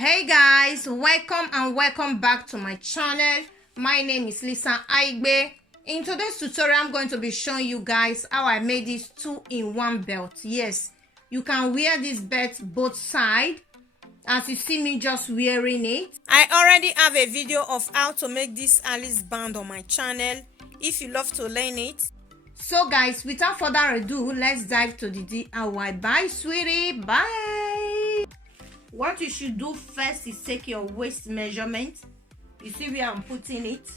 Hey guys, welcome back to my channel. My name is Lisa Aigbe. In today's tutorial, I'm going to be showing you guys how I made this 2-in-1 belt. Yes, you can wear this belt both sides, as you see me just wearing it. I already have a video of how to make this Alice band on my channel if you love to learn it. So guys, without further ado, let's dive to the DIY. Bye sweetie, bye. What you should do first is take your waist measurement. You see where I'm putting it.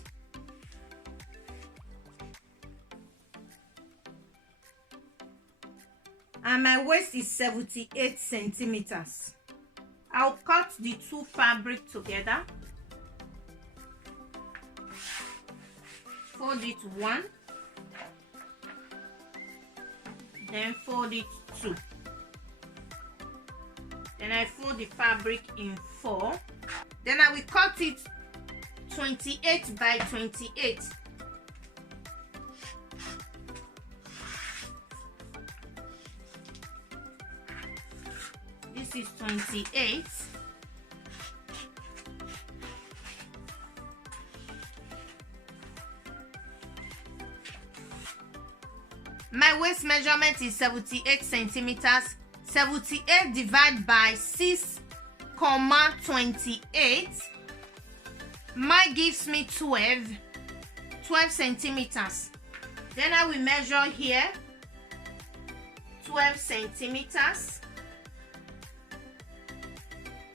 And my waist is 78 centimeters. I'll cut the two fabric together. Fold it one. Then fold it two. Then I fold the fabric in 4. Then I will cut it 28 by 28. This is 28. My waist measurement is 78 centimeters. 78 divided by 6,28. Mine gives me 12 centimeters. Then I will measure here 12 centimeters.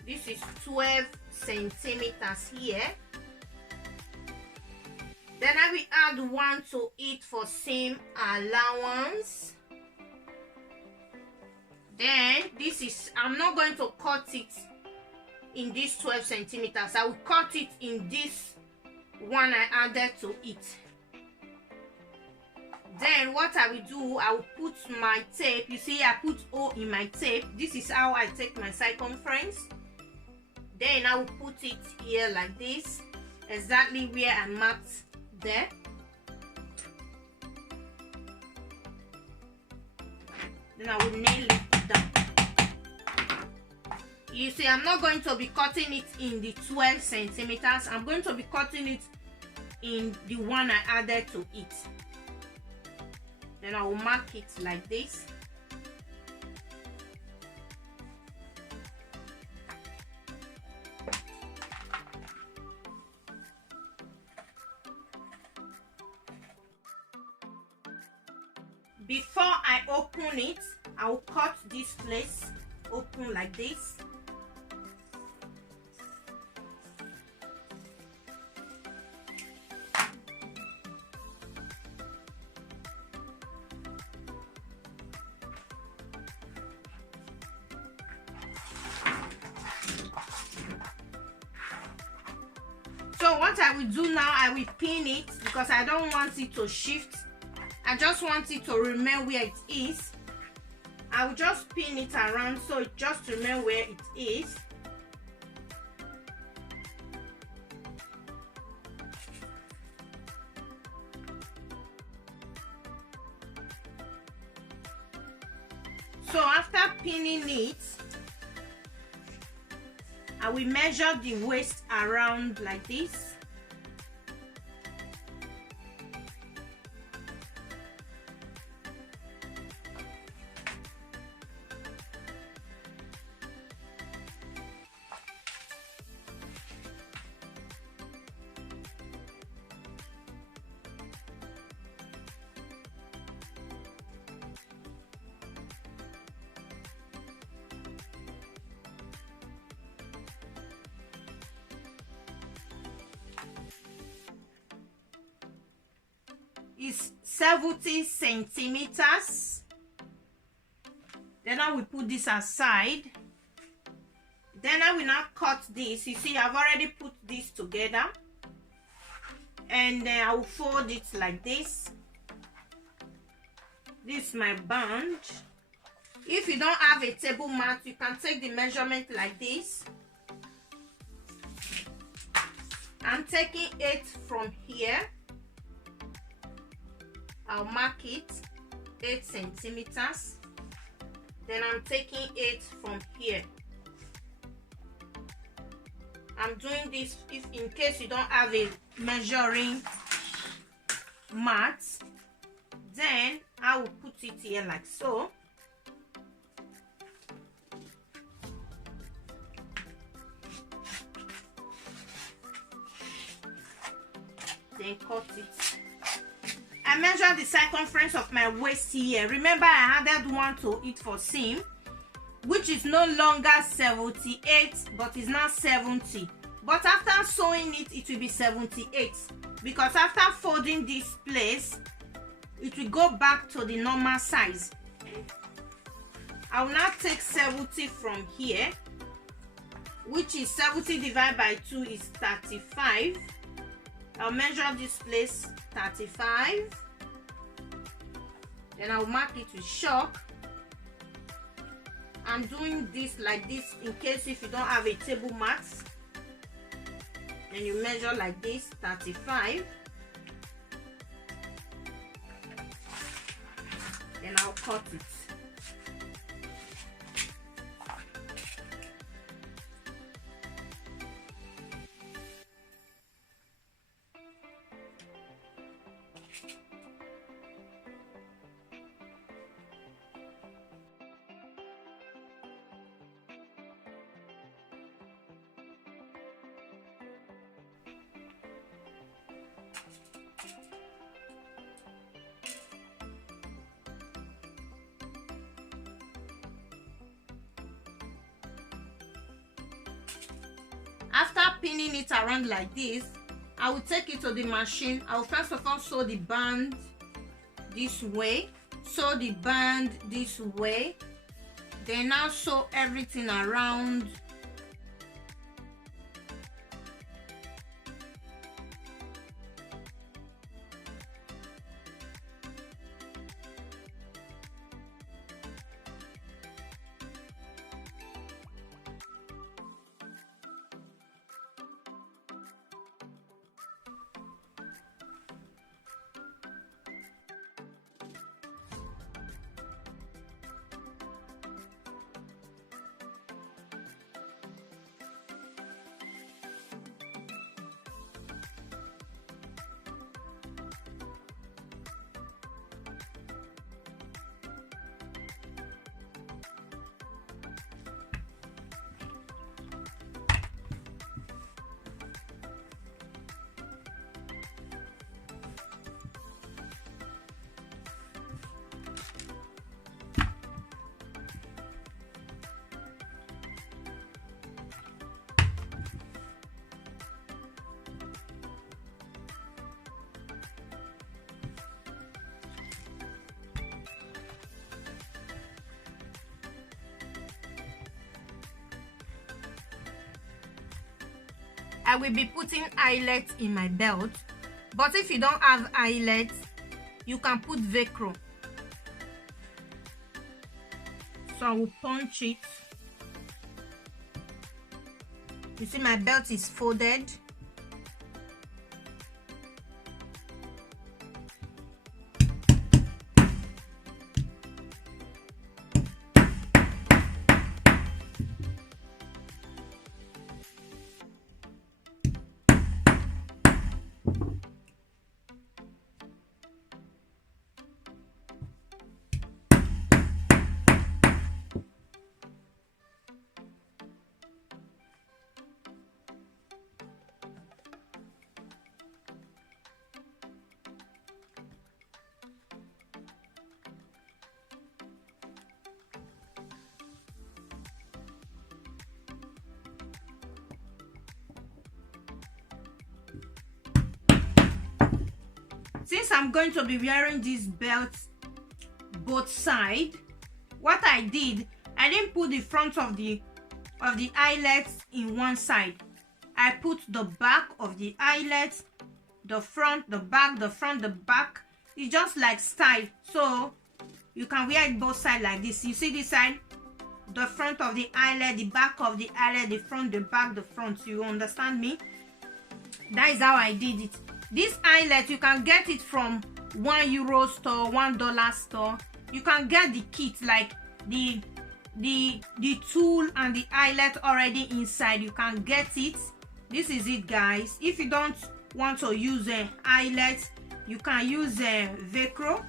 This is 12 centimeters here. Then I will add 1 to it for seam allowance. Then this is, I'm not going to cut it in this 12 centimeters. I will cut it in this one I added to it. Then what I will do, I will put my tape. You see, I put O in my tape. This is how I take my circumference. Then I will put it here like this, exactly where I marked there. Then I will nail it down. You see, I'm not going to be cutting it in the 12 centimeters. I'm going to be cutting it in the one I added to it. Then I will mark it like this. Before I open it, I will cut this place open like this. So what I will do now, I will pin it because I don't want it to shift. I just want it to remain where it is. I will just pin it around so it just remain where it is. So after pinning it, I will measure the waist around like this. Is 70 centimeters. Then I will put this aside. Then I will now cut this. You see, I've already put this together, and then I will fold it like this. This is my band. If you don't have a table mat, you can take the measurement like this. I'm taking 8 from here. I'll mark it 8 centimeters. Then I'm taking 8 from here. I'm doing this if in case you don't have a measuring mat, then I will put it here like so. Then cut it. I measure the circumference of my waist here. Remember, I added one to it for seam, which is no longer 78 but is now 70. But after sewing it, it will be 78 because after folding this place, it will go back to the normal size. I will now take 70 from here, which is 70 divided by 2 is 35. I'll measure this place 35. Then I'll mark it with chalk. I'm doing this like this in case if you don't have a table mat. Then you measure like this 35. Then I'll cut it. After pinning it around like this, I will take it to the machine. I will first of all sew the band this way, sew the band this way, then now sew everything around. I will be putting eyelets in my belt, but if you don't have eyelets, you can put Velcro. So I will punch it. You see my belt is folded. Since I'm going to be wearing this belt both sides, what I did, I didn't put the front of the eyelets in one side. I put the back of the eyelets, the front, the back, the front, the back. It's just like style. So you can wear it both sides like this. You see this side? The front of the eyelet, the back of the eyelet, the front, the back, the front. You understand me? That is how I did it. This eyelet, you can get it from €1 store, $1 store. You can get the kit, like the tool and the eyelet already inside. You can get it This is it, guys. If you don't want to use eyelet, you can use velcro.